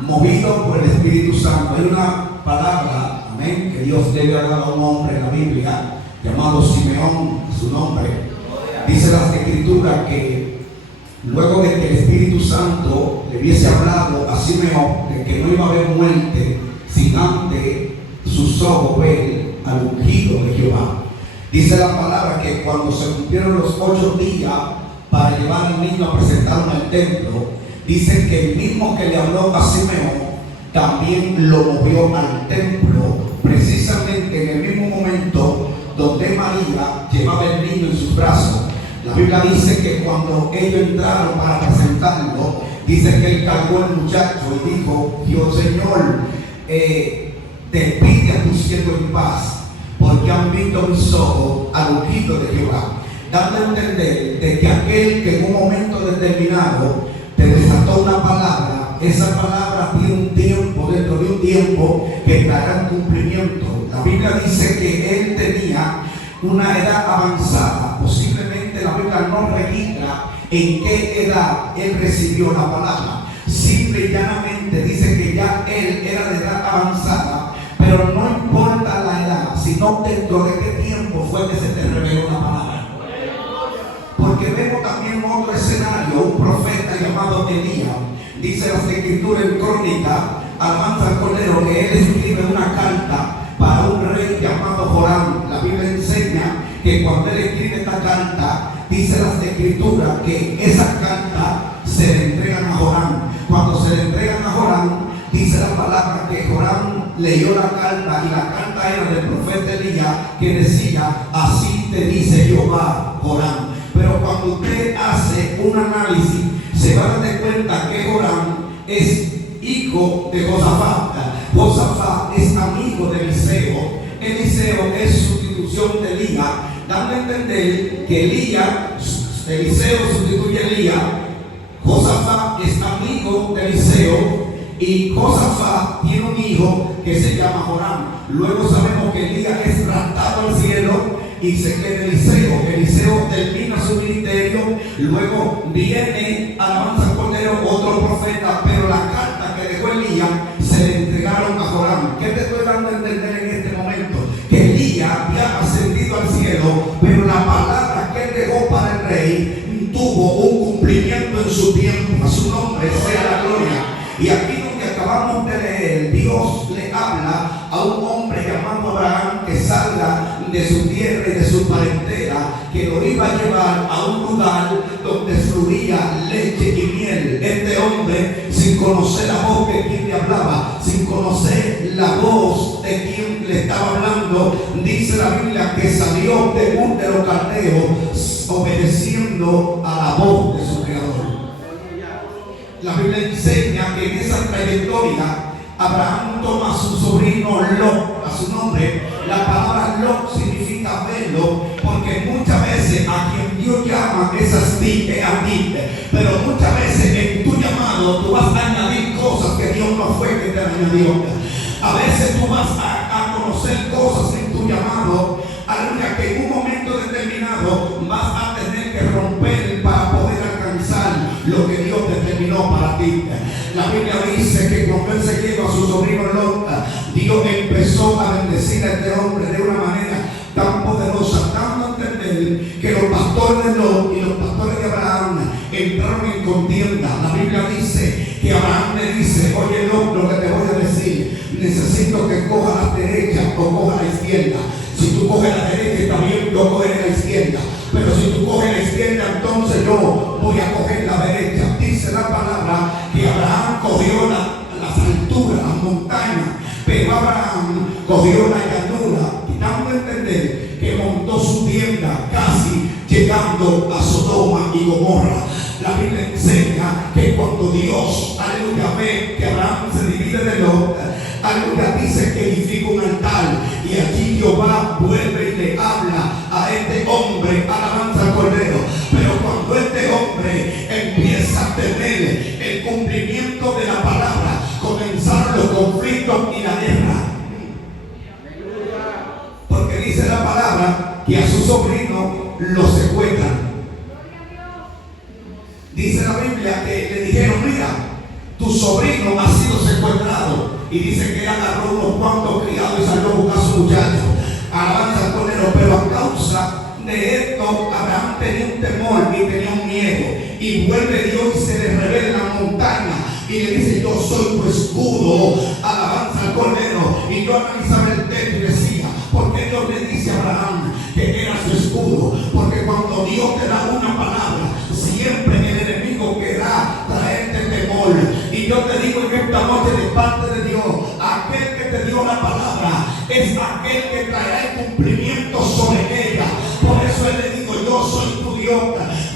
movido por el Espíritu Santo. Hay una palabra, amén, que Dios le ha dado a un hombre en la Biblia llamado Simeón, su nombre. Dice las Escrituras que luego de que el Espíritu Santo le hubiese hablado a Simeón de que no iba a haber muerte sin antes sus ojos ver al ungido de Jehová. Dice la palabra que cuando se cumplieron los 8 días para llevar al niño a presentarlo al templo, dice que el mismo que le habló a Simeón también lo movió al templo, precisamente en el mismo momento donde María llevaba el niño en sus brazos. La Biblia dice que cuando ellos entraron para presentarlo, dice que él cargó al muchacho y dijo: Dios Señor, despide a tu siervo en paz, porque han visto mis ojos al ungido de Jehová, dando a entender de que aquel que en un momento determinado te desató una palabra, esa palabra tiene un tiempo, dentro de un tiempo que traerá cumplimiento. La Biblia dice que él tenía una edad avanzada, posiblemente la Biblia no registra en qué edad él recibió la palabra. Simple y llanamente dice que ya él era de edad avanzada, pero no importa la edad, sino dentro de qué tiempo fue que se te reveló la palabra. Porque vemos también otro escenario, un profeta llamado Elías. Dice las Escrituras en Crónica, alabanza al Cordero, que él escribe una carta para un rey llamado Joram. La Biblia enseña que cuando él escribe esta carta, dice las Escrituras que esa carta se le entregan a Joram. Cuando se le entregan a Joram, dice la palabra que Joram leyó la carta, y la carta era del profeta Elías, que decía: así te dice Jehová, Joram. Pero cuando usted hace un análisis, se va a dar cuenta que Joram es hijo de Josafat. Josafat es amigo de Eliseo. Eliseo es sustitución de Elías, dando a entender que Eliseo sustituye a Elías. Josafat es amigo de Eliseo, y Josafat tiene un hijo que se llama Joram. Luego sabemos que Elías es raptado al cielo y se queda Eliseo. Eliseo termina su ministerio. Luego viene, alabanza al Cordero, otro profeta, pero la carta que dejó Elías se le entregaron a Joram. ¿Qué te estoy dando a entender en este momento? Que Elías había ascendido al cielo, pero la palabra que él dejó para el rey tuvo un cumplimiento en su tiempo. A su nombre sea la gloria. Y aquí donde acabamos de leer, Dios le habla a un hombre llamado Abraham que salga de su tierra y de su parentela, que lo iba a llevar a un lugar donde fluía leche y miel. Este hombre, sin conocer la voz de quien le hablaba, sin conocer la voz de quien le estaba hablando, dice la Biblia que salió de Ur de los Caldeos obedeciendo a la voz de su creador. La Biblia enseña que en esa trayectoria Abraham toma a su sobrino Lot, a su nombre. La palabra Lot significa velo, porque muchas veces a quien Dios llama es a ti, pero muchas veces en tu llamado tú vas a añadir cosas que Dios no fue que te añadió. A veces tú vas a conocer cosas en tu llamado, aleluya, que en un momento determinado vas a tener que romper para poder alcanzar lo que Dios determinó para ti. La Biblia dice que cuando él se llevó a su sobrino Lot, Dios empezó a bendecir a este hombre de una manera tan poderosa, dando a entender que los pastores de Lot y los pastores de Abraham entraron en contienda. La Biblia dice que Abraham le dice: oye Lot, lo que te voy a decir, necesito que coja la derecha o coja la izquierda. Si tú coges la derecha, está bien, yo cogeré la izquierda. Pero si tú coges la izquierda, entonces yo voy a coger la derecha. Dice la palabra que Abraham cogió las alturas, las montañas, pero Abraham cogió la llanura, y dando a entender que montó su tienda casi llegando a Sodoma y Gomorra. La Biblia enseña que cuando Dios, aleluya, ve que Abraham se divide de Lot, aleluya, dice que edifica un altar, y allí Jehová vuelve y le habla a este hombre, alabanza al Cordero. Pero cuando este hombre empieza a tener el cumplimiento de la palabra, comenzaron los conflictos y la guerra. Porque dice la palabra que a su sobrino lo secuestran. Dice la Biblia que le dijeron: mira, tu sobrino ha sido secuestrado. y dice que él agarró unos cuantos criados y salió a buscar a su muchacho. Alabanza al Cordero. Pero a causa de esto, Abraham tenía un temor y tenía un miedo. Y vuelve Dios y se le revela en la montaña y le dice: yo soy tu escudo. Alabanza al Cordero. Y yo analizaba el texto y decía: ¿por qué Dios le dice a Abraham que era su escudo? Porque cuando Dios te da una palabra, siempre el enemigo querrá traerte temor. Y yo te digo en esta noche, de parte de Dios, aquel que te dio la palabra es aquel que traerá el cumplimiento sobre ella. Por eso él le digo: yo soy tu Dios,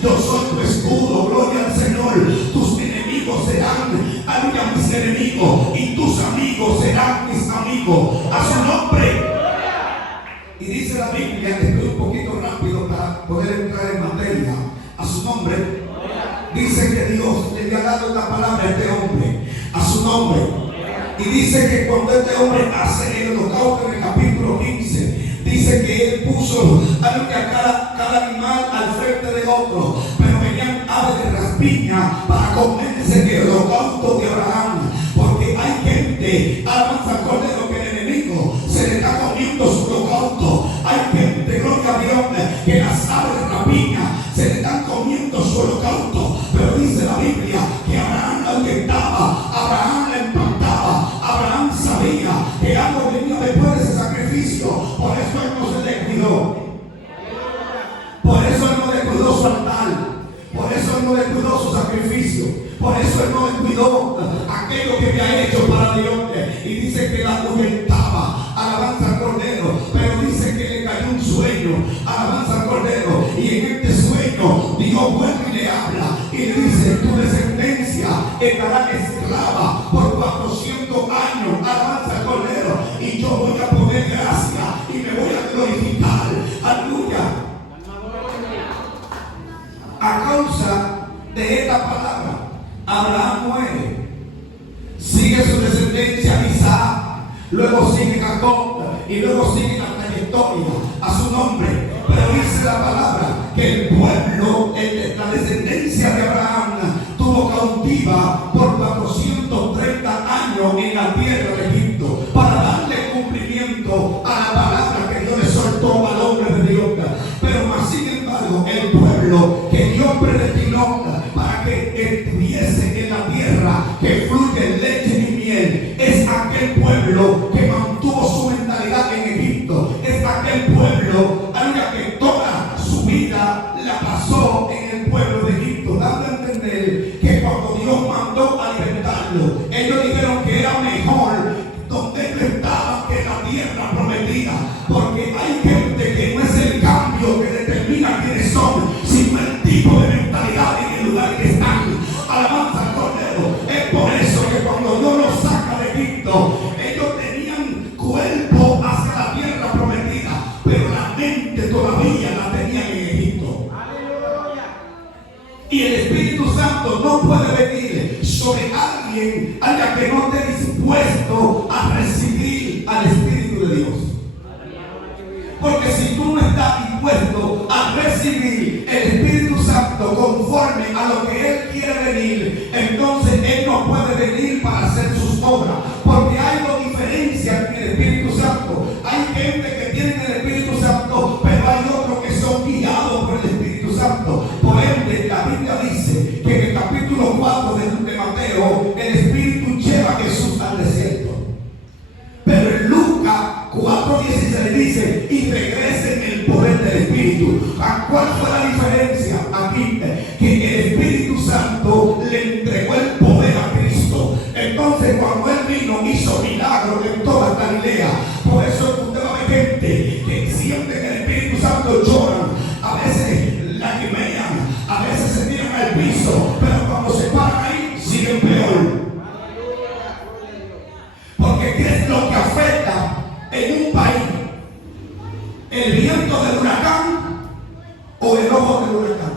yo soy tu escudo. Gloria al Señor. Tus enemigos serán, aleluya, mis enemigos, y tus amigos serán mis amigos. A su nombre. Y dice la Biblia, que estoy un poquito rápido para poder entrar en materia. A su nombre. Dice que Dios le había dado una palabra a este hombre. A su nombre. Y dice que cuando este hombre hace el holocausto en el capítulo 15, dice que él puso a cada animal al frente de otro, pero venían aves de raspiña para comerse el holocausto de Abraham. Porque hay gente, alabanza al Cordero, que el enemigo se le está comiendo su holocausto. Hay gente, gloria a Dios, que las aves de rapiña se le están comiendo su holocausto. Pero dice la Biblia que Abraham la ahuyentaba, Abraham la espantaba. Abraham sabía que algo venía después de ese sacrificio. Por eso él no se descuidó. Por eso él no descuidó su altar. Por eso él no descuidó su sacrificio. Por eso él no descuidó aquello que había hecho para Dios. Y dice que la ahuyentaba. Alabanza al Cordero. Pero dice que le cayó un sueño. Alabanza al Cordero. Y en este sueño Dios vuelve y le habla. Y le dice: tu descendencia estará esclava por 400 años. Alabanza al Cordero. Y yo voy a poner gracia y me voy a glorificar. Aleluya. A causa de esta palabra, Abraham muere. Sigue su descendencia Isaac. Luego sigue Jacob. Y luego sigue la trayectoria a su nombre. Pero dice la palabra que el pueblo, la descendencia de Abraham, tuvo cautiva por 430 años en la tierra de Egipto, para darle cumplimiento a la palabra que Dios le soltó al hombre de Dios. Pero más sin embargo, el pueblo que Dios predestinó para que estuviese en la tierra que fluye leche y miel, es aquel pueblo que mantuvo su mentalidad en Egipto. Es aquel pueblo, aleluya, que toda su vida la pasó en el pueblo de Egipto, dando a entender que cuando Dios mandó a libertarlo, ellos dijeron que era mejor donde ellos estaban que la tierra prometida. Porque hay gente que no es el cambio que determina quiénes son, sino el tipo de mentalidad en el lugar que están. Alabanza al Cordero. Es por eso que cuando Dios los saca de Egipto, ellos tenían cuerpo hacia la tierra prometida, pero la mente todavía la tenían en Egipto. Y el Espíritu Santo no puede venir sobre alguien que no esté dispuesto a recibir al Espíritu de Dios. Porque si tú no estás dispuesto a recibir el Espíritu Santo conforme a lo que Él quiere venir, entonces Él no puede venir para hacer sus obras. Porque hay dos diferencias en el Espíritu Santo. Hay gente que tiene el Espíritu Santo, pero hay otros que son guiados por el Espíritu Santo. Por ende, la Biblia dice que en el capítulo 4 de Mateo, el Espíritu lleva a Jesús al desierto. Pero en Lucas 4:16 dice: y regresen el poder del Espíritu. ¿Cuál fue la diferencia aquí? Que el Espíritu Santo le entregó el poder a Cristo. Entonces cuando Él vino, hizo milagros en toda Galilea. Por eso usted va a ver gente que sienten el Espíritu Santo, lloran, a veces lacrimean, a veces se tiran al piso, pero cuando se paran ahí, siguen peor. Porque ¿qué es lo que afecta en un país? ¿El viento del huracán o el ojo del huracán?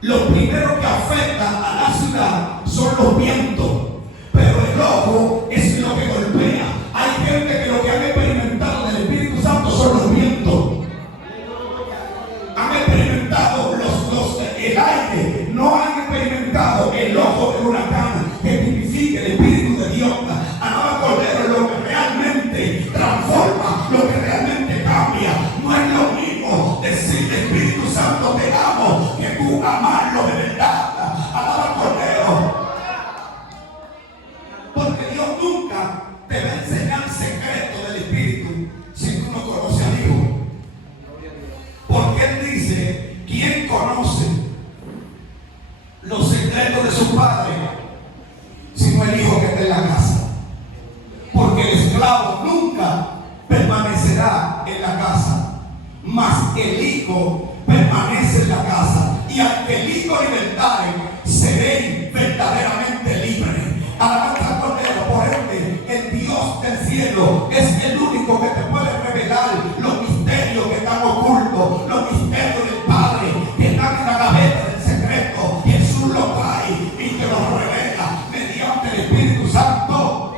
Lo primero que afecta a la ciudad son los vientos, pero el ojo es lo que golpea. Hay gente que lo que han experimentado del Espíritu Santo son los vientos. Han experimentado el aire, no han experimentado el ojo del huracán que tipifica el Espíritu de Dios. Alaba al Cordero. nunca te va a enseñar el secreto del Espíritu si tú no conoces al Hijo. Porque Él dice, ¿quién conoce los secretos de su Padre sino el Hijo que está en la casa? Porque el esclavo nunca permanecerá en la casa, mas el Hijo permanece en la casa, y al que el Hijo libertare, seréis verdaderamente libres. Alabanza al Cordero. Por ende, el Dios del cielo es el único que te puede revelar los misterios que están ocultos, los misterios del Padre que están en la gaveta del secreto. Jesús lo trae y te los revela mediante el Espíritu Santo.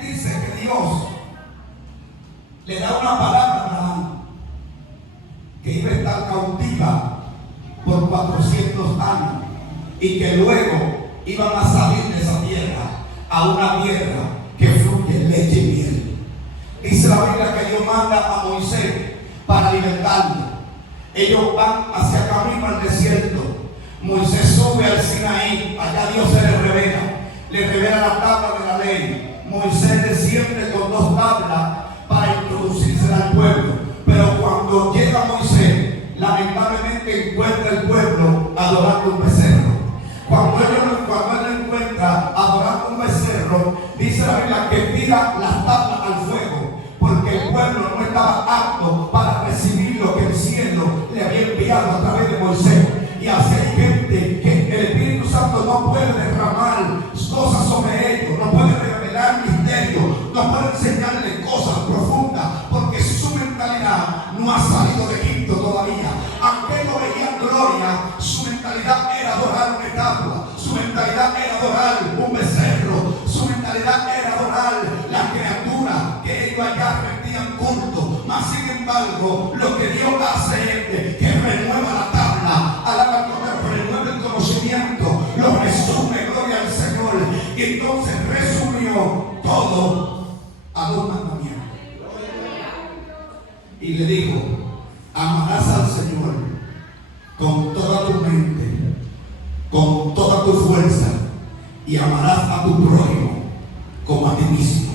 Dice que Dios le da una palabra a Abraham, que iba a estar cautiva por 400 años y que luego iban a salir de esa tierra a una tierra que fluye leche y miel. Dice la Biblia que Dios manda a Moisés para libertarlo. Ellos van hacia camino al desierto. Moisés sube al Sinaí, allá Dios se le revela la tabla de la ley. Moisés desciende con 2 tablas para introducirse al pueblo. Pero cuando llega Moisés, lamentablemente encuentra el pueblo adorando un becerro. Cuando él lo encuentra adorando un becerro, dice la Biblia que tira las tablas al fuego, porque el pueblo no estaba apto para recibir lo que el cielo le había enviado a través de Moisés. Y así hay gente que el Espíritu Santo no puede derramar cosas sobre ellos, no puede revelar misterios, no puede enseñarles cosas profundas, porque su mentalidad no ha salido de Egipto todavía. Aunque no veían gloria, su mentalidad era adorar una estatua, su mentalidad era adorar un becerro, su mentalidad era adorar la criatura que ellos allá rendían culto. Mas sin embargo, lo que Dios hace es que renueva la tabla, alaba al Cordero, renueva el conocimiento, lo resume, gloria al Señor. Y entonces resumió todo a 2 mandamientos. Y le dijo: amarás al Señor con toda tu mente, con toda tu fuerza, y amarás a tu prójimo como a ti mismo.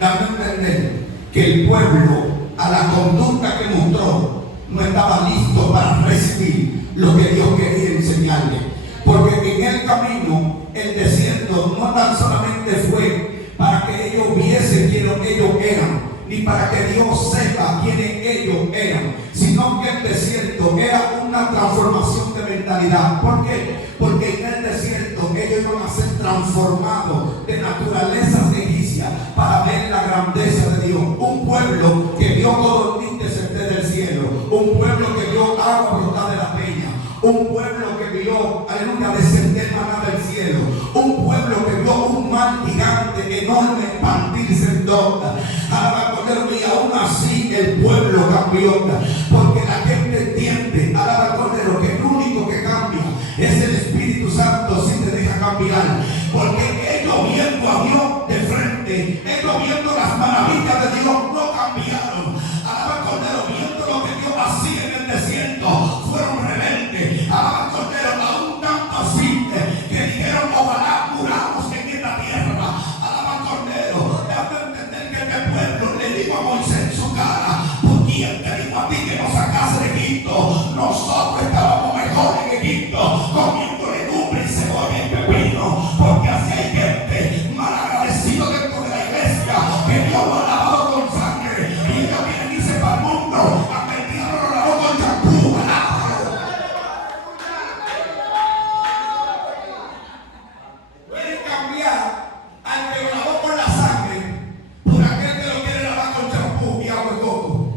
Dando a entender que el pueblo, a la conducta que mostró, no estaba listo para recibir lo que Dios quería enseñarle. Porque en el camino, el desierto no tan solamente fue para que ellos viesen quiénes ellos eran, ni para que Dios sepa quiénes ellos eran, sino que el desierto era una transformación de mentalidad. ¿Por qué? Porque en el desierto ellos iban a ser transformados de naturalezas egipcias para ver la grandeza de Dios. Un pueblo que vio codornices desde el cielo, un pueblo que vio agua brotar de la peña, un pueblo que vio, aleluya, descender maná del cielo, un pueblo que vio un mar gigante, enorme, expandirse en dos. Alaba al Cordero, y aún así el pueblo cambió, porque la gente entiende, alaba al Cordero, que el único que cambia es el Espíritu Santo si te deja cambiar. Porque ellos viendo a Dios de frente, ellos viendo las maravillas de Dios, no cambiaron. Alaba al Cordero, viendo lo que Dios hacía en el desierto, fueron rebeldes. Alaba al Cordero, aún tanto así que dijeron: ojalá muramos en esta tierra. Alaba al Cordero, dando a entender que este pueblo le dijo a Moisés en su cara: ¿por quién te dijo a ti que nos sacase de Egipto? Nosotros estábamos mejor en Egipto, comiendo legumbres y cebolla y pepino. Porque así hay gente malagradecida dentro de la iglesia, que Dios lo ha lavado con sangre, y ellos vienen y se van al mundo a que el diablo lo lavó con champú. Quieren cambiar al que lo lavó con la sangre por aquel que lo quiere lavar con champú y agua de coco.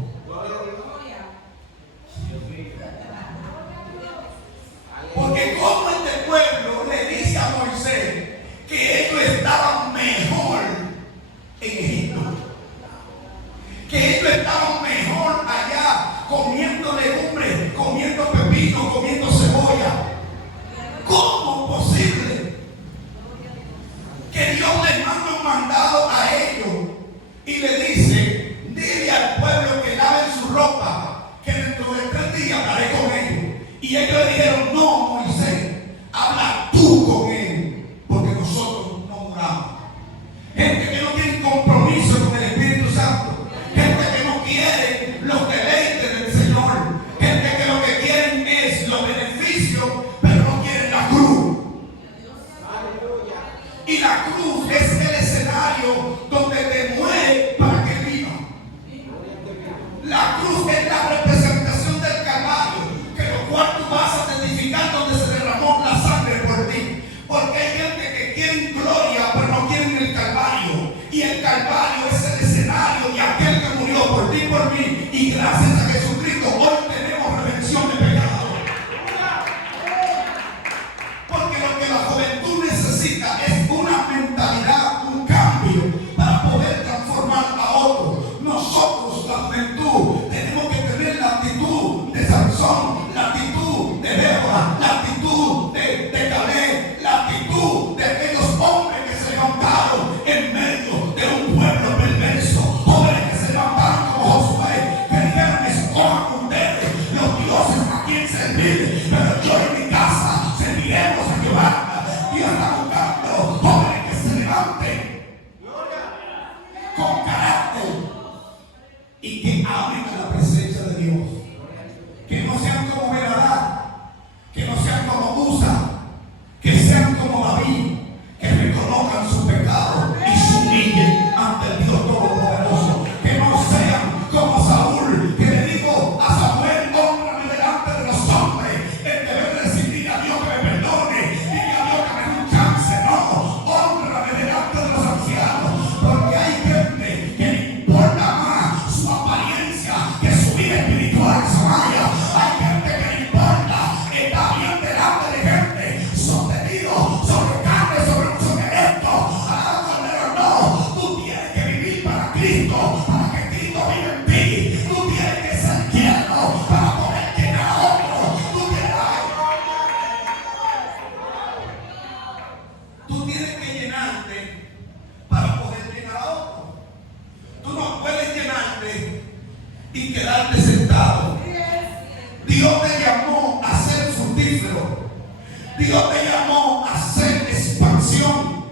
Porque como este pueblo le dice a Moisés que ellos estaban mejor en Egipto, que ellos estaban mejor allá comiendo legumbres, comiendo pepino, comiendo cebolla. ¿Cómo posible que Dios les manda un mandado a ellos y le dice: dile al pueblo que laven su ropa, que dentro de 3 días estaré con ellos? Y ellos le dijeron: no, Moisés, habla tú con él, porque nosotros Y la cruz es el escenario donde te muere para que viva. La cruz es la representación del Calvario, que lo cual tú vas a testificar donde se derramó la sangre por ti. Porque hay gente que quiere gloria, pero no quieren el Calvario. Y el Calvario es el escenario de aquel que murió por ti y por mí. Y gracias a Jesucristo hoy tenemos redención de pecado. Porque lo que la juventud necesita es una mentalidad, un cambio para poder transformar a otro. Nosotros, la juventud, tenemos que tener la actitud de Sansón, la actitud de Débora, la actitud de Caleb, la actitud de aquellos hombres que se levantaron en medio de un pueblo perverso, jóvenes que se levantaron como Josué, que dijeron: escojan ustedes los dioses a quien servir, pero yo en mi casa serviremos a Jehová. Dios está buscando jóvenes que se levanten con carácter y que amen a la presencia de Dios, que no sean como Benadad, que no sean como Usa, que sean como David, que reconozcan su pecado y se humillen ante el Dios Todopoderoso, que no sean como Saúl, que le dijo a Samuel: hónrame delante de los hombres, en deber recibir a Dios que me perdone, dile a Dios que me dé un chance. No, hónrame delante de los ancianos, porque hay gente que le importa más su apariencia que su vida espiritual. Samaya, hay gente que le importa estar bien delante de gente, sostenido sobre carne, sobre un esqueleto. Pero no, tú tienes que vivir para Cristo, para que Cristo viva en ti. Tú tienes que ser lleno para poder llenar a otro. Tú tienes que llenarte para poder llenar a otro. Tú no puedes llenarte y quedarte sentado. Dios te llamó a ser fructífero. Dios te llamó a hacer expansión.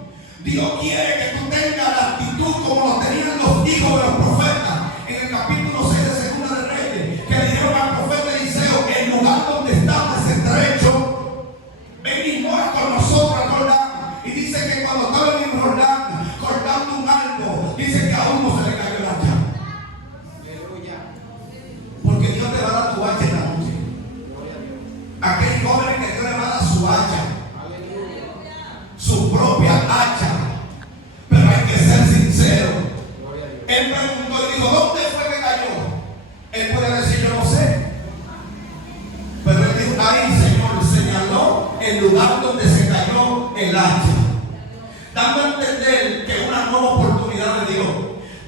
Dios quiere que tú tengas la actitud como lo tenían los hijos de los profetas. En el capítulo 6 de Segunda de Reyes, que le dijeron al profeta Eliseo: el lugar donde estamos es estrecho, ven y mora con nosotros al Jordán. Y dice que cuando estaban en Jordán cortando un árbol, dice que a uno se le cayó la hacha. Porque Dios te va a dar tu hacha en la noche. Aquel joven que Dios le va a dar su hacha, su propia hacha. Pero hay que ser sincero. Él preguntó y dijo: ¿dónde fue que cayó? Él puede decir: yo no sé. Pero él dijo: ahí, Señor, señaló el lugar donde se cayó el hacha, dando a entender que es una nueva oportunidad de Dios,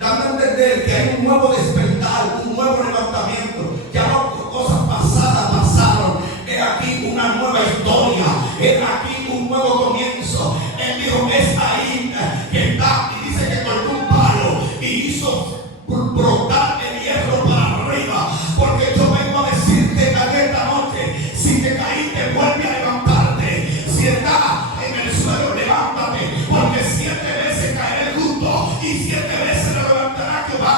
dando a entender que hay un nuevo despertar, un nuevo levantamiento. Ya no cosas pasadas pasaron. Es aquí una nueva historia, es aquí un nuevo comienzo. Él dijo: es ahí que está. Y dice que cortó un palo y hizo brotar el hierro para arriba. Porque yo vengo a decirte que esta noche, si te caíste, vuelve a levantarte. Si estás en el suelo, levántate, porque 7 veces caerá el justo y 7 veces lo levantará Jehová.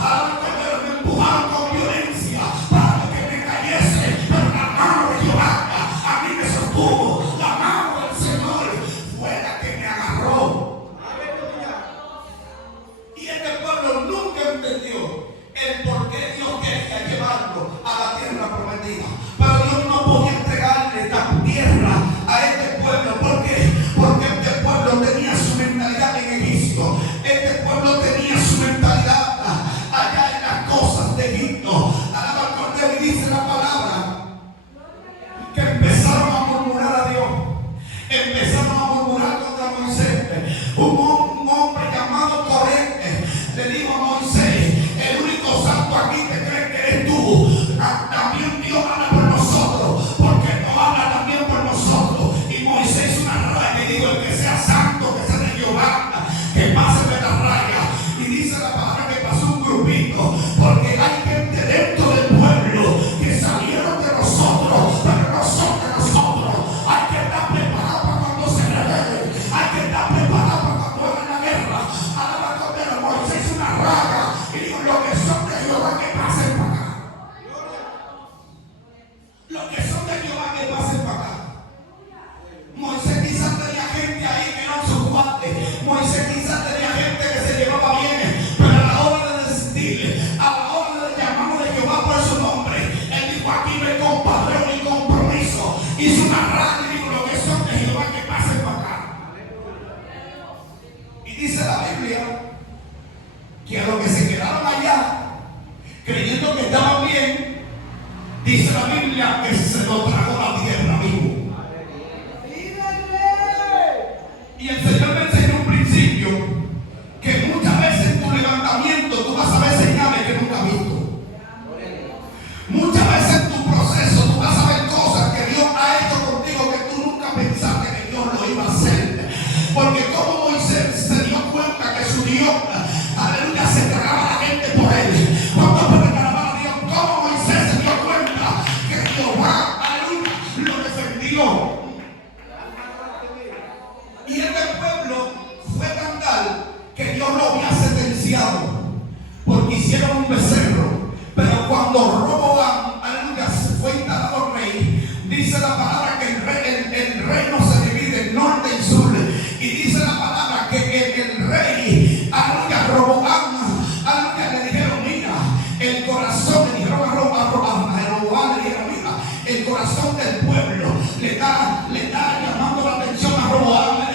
Ahora cuando me empujaron con violencia para que me cayese, pero la mano de Jehová a mí me sostuvo. La mano del Señor fue la que me Dice la Biblia que se lo tragó la tierra vivo. Y el Señor me enseñó un principio que muchas veces en tu levantamiento tú vas a ver señales que nunca has visto. Muchas veces en tu proceso tú vas a ver cosas que Dios ha hecho contigo que tú nunca pensaste que Dios lo iba a hacer. Porque como Moisés se dio cuenta que su Dios, aleluya, se tragaba a la gente por él. ¿Cuántos pueden alabar a Dios? Como Moisés se dio cuenta que Jehová, aleluya, lo defendió. Y este pueblo fue tan tal que Dios lo había sentenciado porque hicieron un becerro. Pero cuando Roboam, aleluya, se fue instalado rey, dice la palabra que el reino se divide en norte y sur. Y dice la palabra que el rey, aleluya, Roboam, aleluya, le dijeron, mira, el corazón, le dijeron a Roboam, le dijeron, mira, el corazón del pueblo le está llamando la atención a Roboam.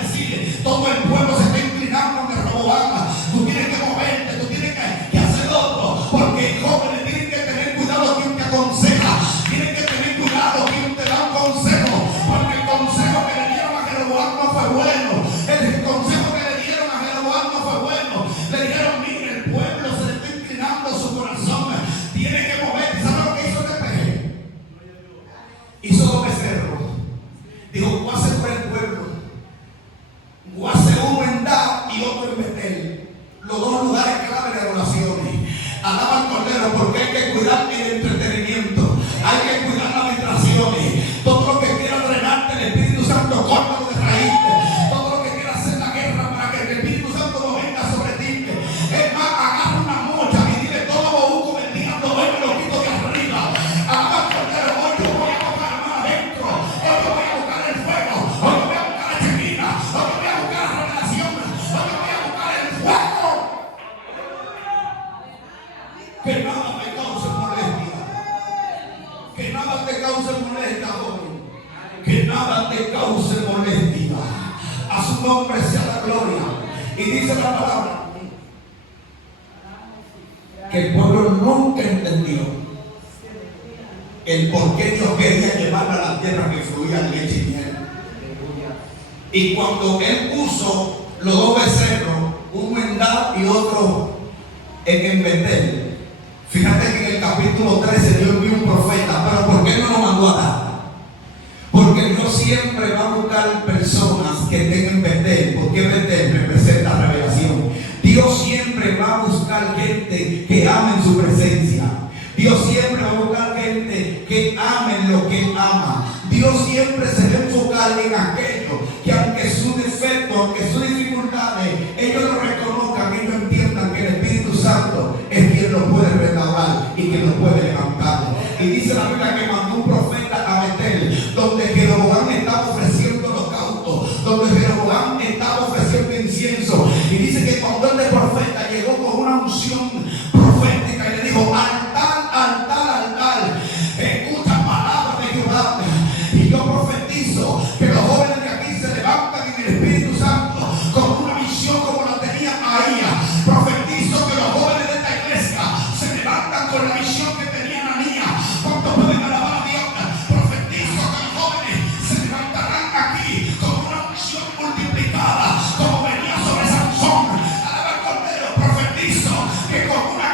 Todo el pueblo se está inclinando ante Roboam. Tú tienes que moverte, tú tienes que hacer otro. Porque jóvenes tienen que tener cuidado quien te aconseja. Tienen que tener cuidado quien te da un consejo. Porque el consejo que le dieron a Jeroboam no fue bueno. El consejo que le dieron a Jeroboam no fue bueno. Le dijeron, mire, el pueblo se le está inclinando su corazón. Tiene que moverse. ¿Sabes lo que hizo este peje? Hizo dos becerros. Dijo, voy a hacer por el pueblo. Voy a hacer uno en Dan y otro en Betel. Los dos lugares clave de adoraciones. Alaba al Cordero porque hay que cuidar el entretenimiento. Hay que cuidar las distracciones. Todo lo que quiera drenarte el Espíritu Santo, córtalo de raíz. Todo lo que quiera hacer la guerra para que el Espíritu Santo no venga sobre ti. Es más, agarra una mocha y dile todo bobuco del diablo, hoy me lo quito de arriba. Alaba al Cordero, hoy yo voy a tocar más adentro. Hoy yo voy a buscar el fuego. Hoy yo voy a buscar la chemina. Hoy yo voy a buscar la revelación. Hoy yo voy a buscar el fuego. Que nada me cause molestia. Que nada te cause molestia, joven. Que nada te cause molestia. A su nombre sea la gloria. Y dice la palabra que el pueblo nunca entendió el por qué Dios quería llevarla a la tierra que fluía leche y miel. Y cuando él puso los dos becerros, uno en Dan y otro en Betel, fíjate que en el capítulo 13 Dios envió un profeta. Pero ¿por qué no lo mandó a Dan? Porque Dios siempre va a buscar personas que estén en Betel, porque Betel representa revelación. Dios siempre va a buscar gente que ame en su presencia. Dios siempre va a buscar gente que ame lo que Él ama. Dios siempre se va a enfocar en aquello que, aunque su defecto, aunque sus dificultades, ellos lo reconozcan, ellos entiendan que el Espíritu Santo es quien lo puede restaurar y quien lo puede levantar. Y dice la Biblia que mandó un profeta a Betel, donde Jeroboam estaba ofreciendo holocaustos, donde Jeroboam estaba ofreciendo incienso. Y dice que cuando este profeta llegó con una unción profética y le dijo, altar, altar, altar, escucha palabras de Jehová. Y yo profetizo que los jóvenes de aquí se levantan en el Espíritu Santo con una visión como la tenía Ahía. Profetizo que los jóvenes de esta iglesia se levantan con la visión que tenía Ananías. ¿Cuántos pueden alabar a Dios? Profetizo que los jóvenes se levantarán aquí con una unción multiplicada como venía sobre Sansón. Alaba al Cordero. Profetizo que con una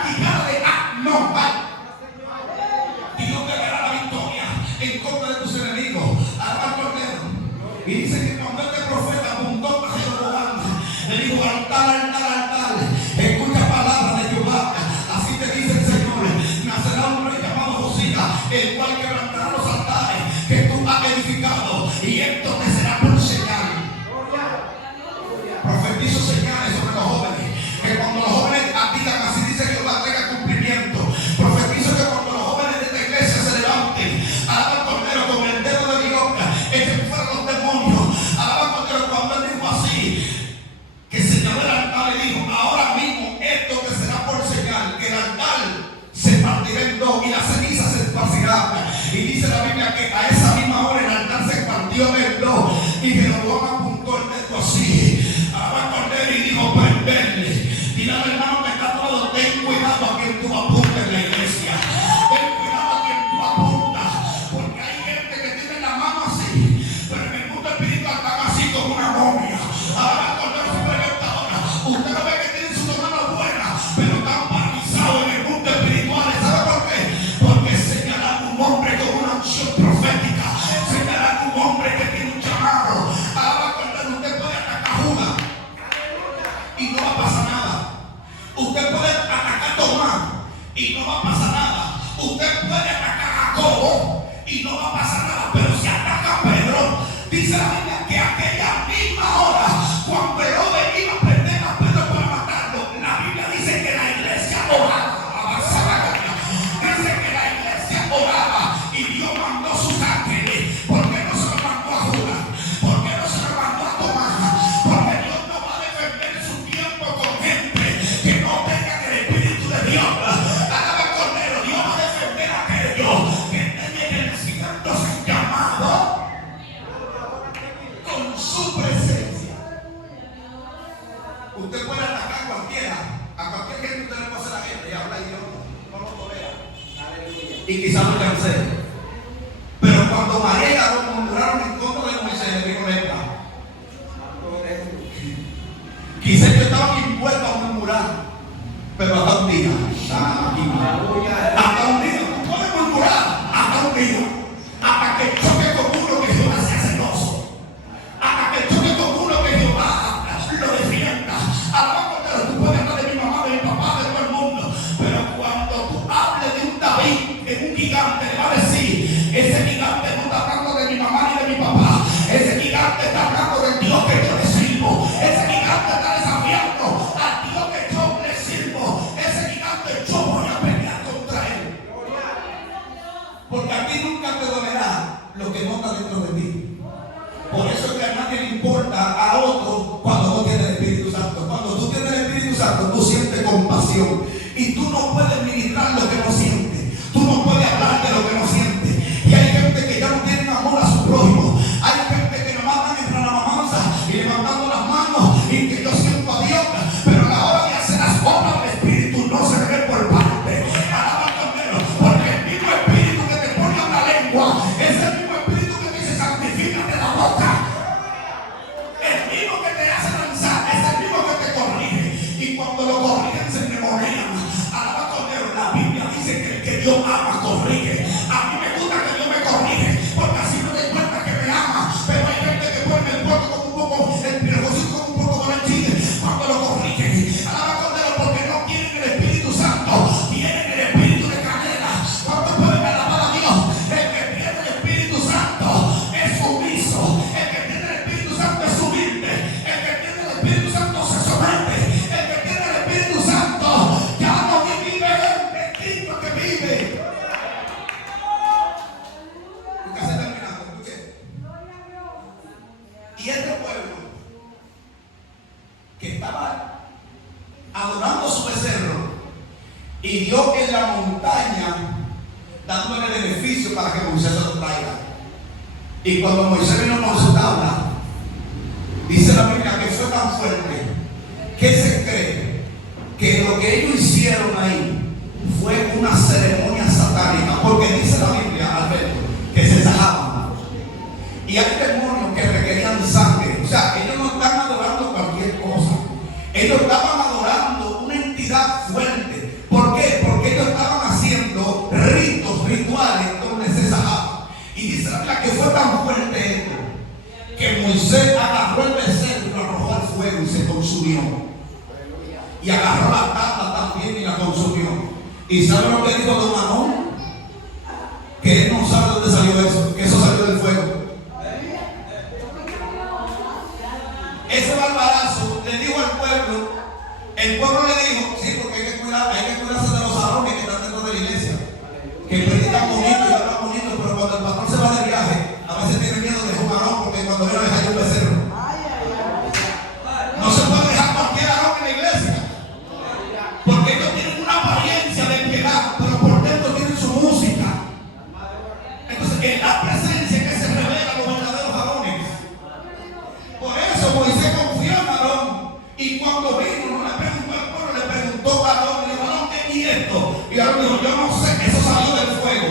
Usted puede atacar a cualquiera, a cualquier gente usted le puede hacer la gente y habla y yo no lo tolera. Y quizás lo cancele. Pero cuando María y Aarón murmuraron en contra de Moisés, le dijo lepra. Quizás que estaban impuestos a murmurar, pero hasta un día. Hasta un día. Tú puedes murmurar hasta un día. Hasta que choque con uno que Jehová sea celoso. Hasta que choque con uno que Jehová lo defienda. Alabado, tú puedes hablar de mi mamá, de mi papá, de todo el mundo. Pero cuando tú hables de un David, de un gigante, le va a decir: ese gigante no está hablando de mi mamá ni de mi papá. Ese gigante está hablando del Dios que yo le sirvo. Ese gigante está desafiando al Dios que yo le sirvo. Ese gigante yo voy a pelear contra él. Porque a ti nunca te dolerá lo que no está dentro de ti. Por eso es que a nadie le importa a otro cuando no tiene el Espíritu Santo. Cuando tú tienes el Espíritu Santo, tú sientes compasión. Y tú no puedes ministrar lo que no sientes. Tú no puedes hablar de lo que no sientes. Y hay gente que ya no tiene amor a su prójimo. Hay gente que nomás van entre la mamanza y levantando las manos y que yo siento a Dios. Pero a la hora de hacer las obras del Espíritu no se ve por parte. Alaba al Cordero. Porque el mismo Espíritu que te pone una lengua es el mismo Espíritu que te dice: santifícate la boca. El mismo que te hace lanzar es el mismo que te corrige. Y cuando lo corrigen se endemonian. Alaba al Cordero. La Biblia dice que el que Dios ama corrige. A mí me gusta que Dios me corrige, porque así me doy cuenta que me ama. Pero hay gente que pone el cuerpo como un poco, el pirogocito como un poco con el chile cuando lo corrigen. Alaba al Cordero, porque no tienen el Espíritu Santo, tienen el espíritu de canela. ¿Cuánto pueden alabar a Dios? El que tiene el Espíritu Santo es sumiso. El que tiene el Espíritu Santo es humilde. El que tiene el Espíritu Santo se somete. El que tiene el Espíritu Santo ya no vive, es Cristo que vive. Y este pueblo que estaba adorando su becerro y Dios en la montaña dándole beneficio para que Moisés se lo traiga. Y cuando Moisés vino con su tabla, dice la Biblia que fue tan fuerte que se cree que lo que ellos hicieron ahí fue una ceremonia satánica, porque dice la Biblia, Alberto, que se sajaban. Y hay demonios que requerían sangre. O sea, ellos no están adorando cualquier cosa. Ellos estaban adorando una entidad fuerte. ¿Por qué? Porque ellos estaban haciendo ritos, rituales donde se sajaban. Y dice la Biblia que fue tan fuerte esto que Moisés agarró el becerro y lo arrojó al fuego y se consumió. Y agarró la tabla también y la consumió. ¿Y sabe lo que dijo don Aarón? Que él no sabe dónde salió eso, que eso salió del fuego. Ese barbarazo le dijo al pueblo, el pueblo le dijo: sí, porque hay que cuidarse de los varones que están dentro de la iglesia, que predican bonito y hablan bonito, pero cuando el pastor se va de viaje, a veces tiene miedo de un varón, porque cuando viene a dejar un becerro. No se puede dejar cualquier varón en la iglesia, porque ellos tienen una apariencia de piedad, pero por dentro tienen su música. Entonces, en la presencia que se revela los verdaderos varones. Por eso Moisés confió en Aarón, y cuando vino no le preguntó al pueblo, le preguntó a Aarón, y le dijo: Aarón, ¿qué es esto? Y Aarón dijo: yo no sé, eso salió del fuego.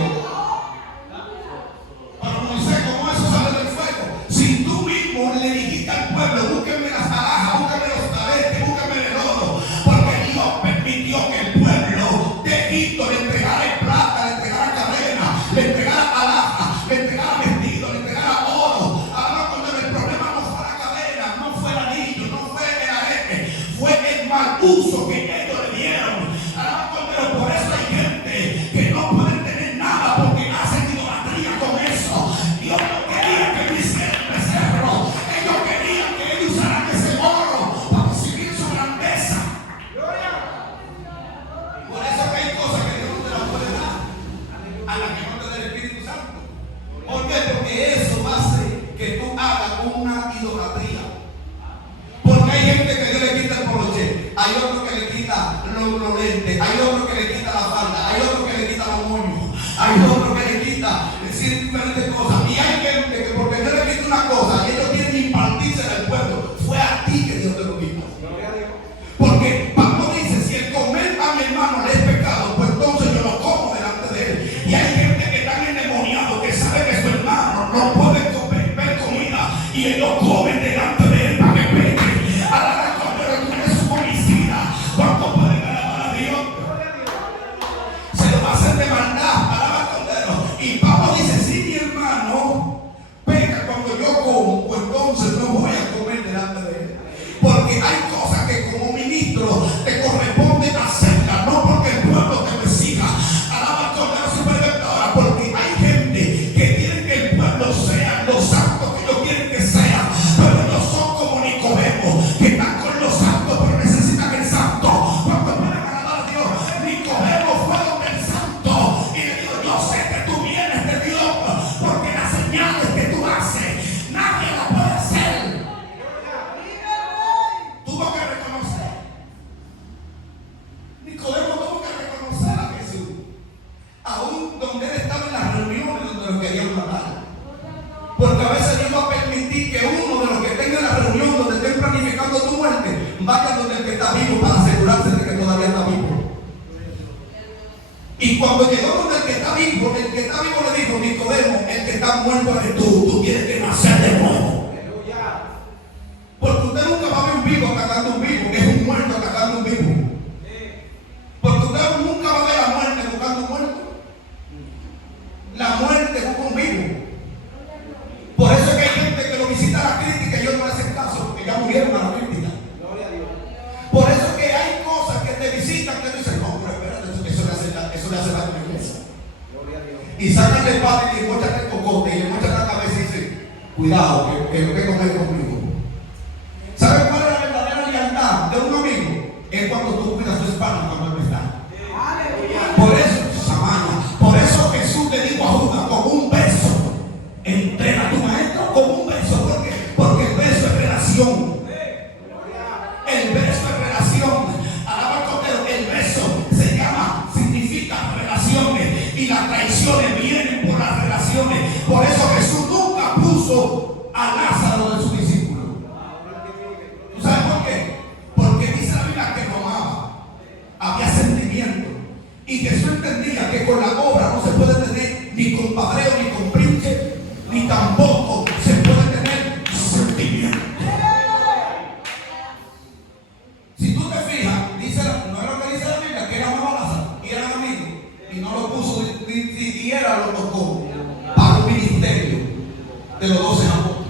Pero Moisés, ¿cómo eso sale del fuego? Si tú mismo le dijiste al pueblo: búsquenme las alhajas, búsquenme los tabetes, búsquenme el oro, porque Dios permitió que el pueblo de Egipto le entregara plata, le entregara cadena, le entregara alhajas, le entregara vestido, le entregara oro. Ahora cuando el problema no fue la cadena, no fue el anillo, no fue el arete, fue el mal uso que ellos le dieron. Ahora cuando por eso hay gente que no puede tener nada porque hacen idolatría con eso. Dios no quería que lo hicieran becerro. Ellos querían que ellos usaran ese oro para exhibir su grandeza. Por eso que hay cosas que Dios no te las puede dar a la que no te da el Espíritu Santo. ¿Por qué? Porque eso hace que tú hagas una idolatría. Porque hay gente que Dios le quita el poloche, hay otro que le quita los lentes, hay otro que le quita la falda, hay otro que le quita los moños, hay otro que le quita diferentes cosas. Y hay gente que porque Dios le quita una cosa y ellos quieren impartirse al pueblo, fue a ti que Dios te lo quita. y sacan el padre y le mochan el cocote y le mochan la cabeza y dicen, cuidado, que lo que comer conmigo. ¿Sabes cuál es la verdadera lealtad de un amigo? Es cuando tú cuidas su espalda cuando él no está. Por eso, Samana, por eso Jesús le dijo a Judas, con un beso, entrega a tu maestro con un beso. ¿Por qué? Porque el beso es relación. El beso es relación. Alaba al Cordero. El beso se llama, significa relaciones. Y las traiciones vienen por las relaciones. Por eso Jesús nunca puso a Lázaro de su discípulo. ¿Tú sabes por qué? Porque dice la Biblia que lo amaba. Había sentimiento. Y Jesús entendía que con la obra no se puede tener ni compadreo, ni comprinche, ni tampoco se puede tener sentimiento. Si tú te fijas, no es lo que dice la Biblia, que era amaba a Lázaro y eran amigos, y no lo puso ni siquiera lo tocó para un ministerio de los 12 apóstoles.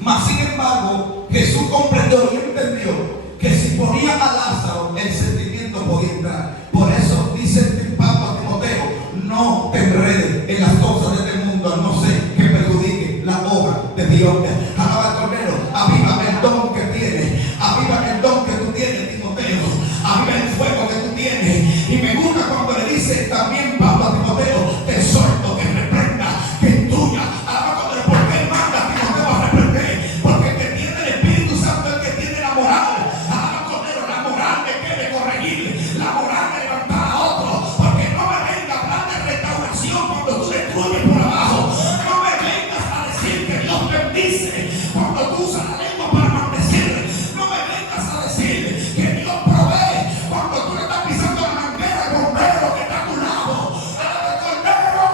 Mas sin embargo, Jesús comprendió y entendió que si ponía a Lázaro, el sentimiento podía entrar. Por eso dice el Pablo a Timoteo, no te enredes en las cosas de este mundo, no sé que perjudique la obra de Dios. Alaba al Cordero, aviva el don que tienes, aviva el don que tú tienes, Timoteo, aviva el fuego que tú tienes. Y me gusta cuando le dice también Pablo a Timoteo, te suelto, que reprenda, que instruya. Alaba al Cordero, porque él manda a Timoteo a reprender, porque el que tiene el Espíritu Santo es el que tiene la moral. Alaba al Cordero, la moral que quiere corregir, la moral de levantar a otro, porque no me venga a hablar de restauración cuando tú destruyes por abajo. No me vengas a decir que Dios bendice cuando tú usas la lengua para maldecir. No me vengas a decir que Dios provee cuando tú le estás pisando la manguera al bombero que está a tu lado. ¡Alaba al Cordero!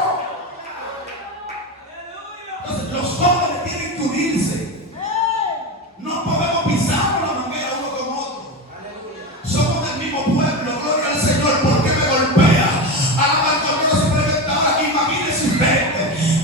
Entonces los jóvenes tienen que unirse. No podemos pisar la manguera uno con otro. Somos del mismo pueblo, gloria al Señor. ¿Por qué me golpea? Alaba al Cordero. Se preguntaba, imagínese usted,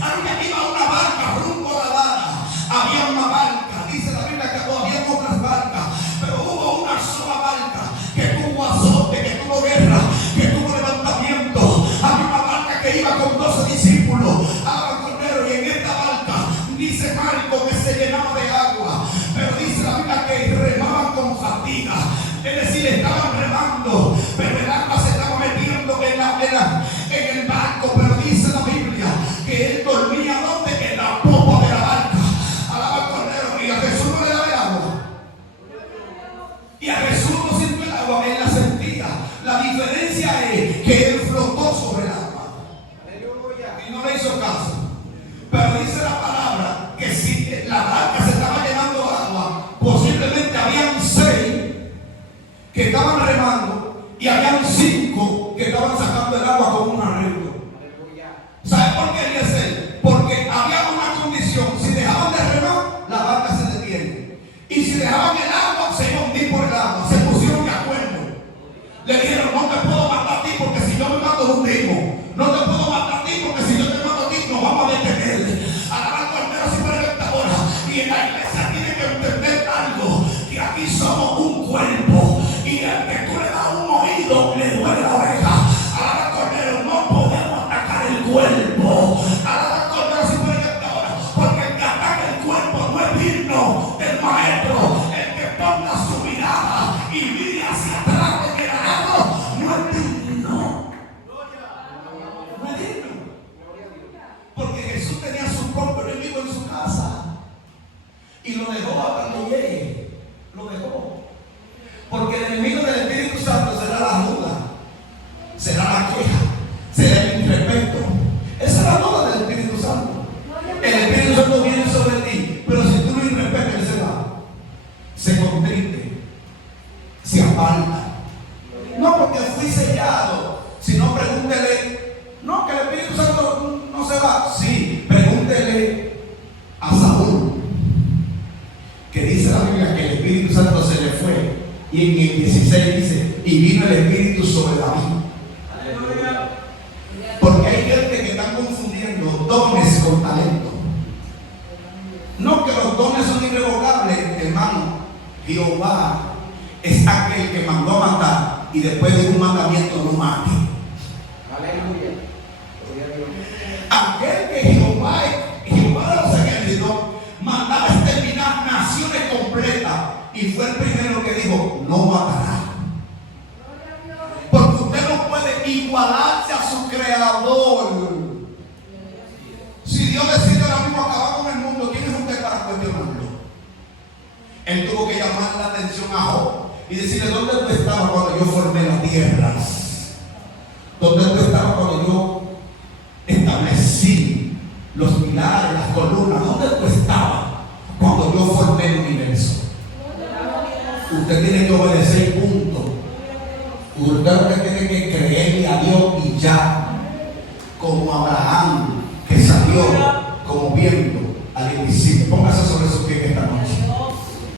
alguien iba a una barca rumbo a La Habana. Había una barca, dice la Biblia que había otras barcas, pero hubo una sola barca que tuvo azote, que tuvo guerra, que tuvo levantamiento. Había una barca que iba con 12 discípulos. Alaba al Cordero. Y en esta barca dice Marco que se llenaba de agua, pero dice la Biblia que remaban con fatiga. Es decir, estaban remando, pero el agua se estaba metiendo en el barco. Pero dice la Biblia que él dormía donde, en la popa de la barca. Alaba al Cordero. Y a Jesús no le daba el agua. Y a Jesús no sintió el agua, él la sentía. La diferencia es que él flotó sobre el agua y no le hizo caso. Pero dice la palabra que si la barca se estaba llenando de agua, posiblemente habían 6 que estaban remando y habían 5 que estaban sacando el agua con un arreglo. ¿Sabe por qué Eliezer? Porque había una condición: si dejaban de remar, la barca se detiene, y si dejaban el agua, se iba a hundir por el agua. Se pusieron de acuerdo. Le dijeron, no te puedo matar a ti, porque si yo me mato nos hundimos. No te puedo matar a ti, porque si yo te mato a ti nos vamos a detener. Alaba al Cordero simplemente ahora. Y en la iglesia tiene que entender algo, que aquí somos un cuerpo, y el que tú le das un oído le duele la oreja. Alaba al Cordero, no podemos atacar el cuerpo. Alaba al Cordero simplemente ahora, porque el que ataca el cuerpo no es digno del maestro. El que ponga su mirada y mire hacia atrás de que no es digno. No es digno. Porque Jesús tenía su propio enemigo en su casa y lo dejó a cuando llegue. Lo dejó. Porque el enemigo del Espíritu Santo será la duda, será la queja, será el irrespeto. Esa es la duda del Espíritu Santo. El Espíritu Santo viene sobre ti, pero si tú no irrespetas, él se va, se contrite, se aparta. No porque fui sellado, sino pregúntele. No, que el Espíritu Santo no se va. Sí, pregúntele a Saúl, que dice la Biblia que el Espíritu Santo se le fue. Y en el 16 dice, y vino el Espíritu sobre David. Porque hay gente que está confundiendo dones con talento. No, que los dones son irrevocables, hermano. Jehová es aquel que mandó a matar y después de un mandamiento no mate. Aquel que Jehová de los ejércitos mandaba exterminar naciones completas, y fue el primero que dijo: no matará. Porque usted no puede igualarse a su creador. Si Dios decide ahora mismo acabar con el mundo, ¿quién es usted para cuestionarlo? Él tuvo que llamar la atención a Job y decirle: ¿dónde tú estabas cuando yo formé las tierras? ¿Dónde tú estabas cuando yo establecí los pilares, las columnas? ¿Dónde tú estabas cuando yo formé el universo? Usted tiene que obedecer, punto. Usted tiene que creerle a Dios y ya. Como Abraham, que salió como viento al invisible. Póngase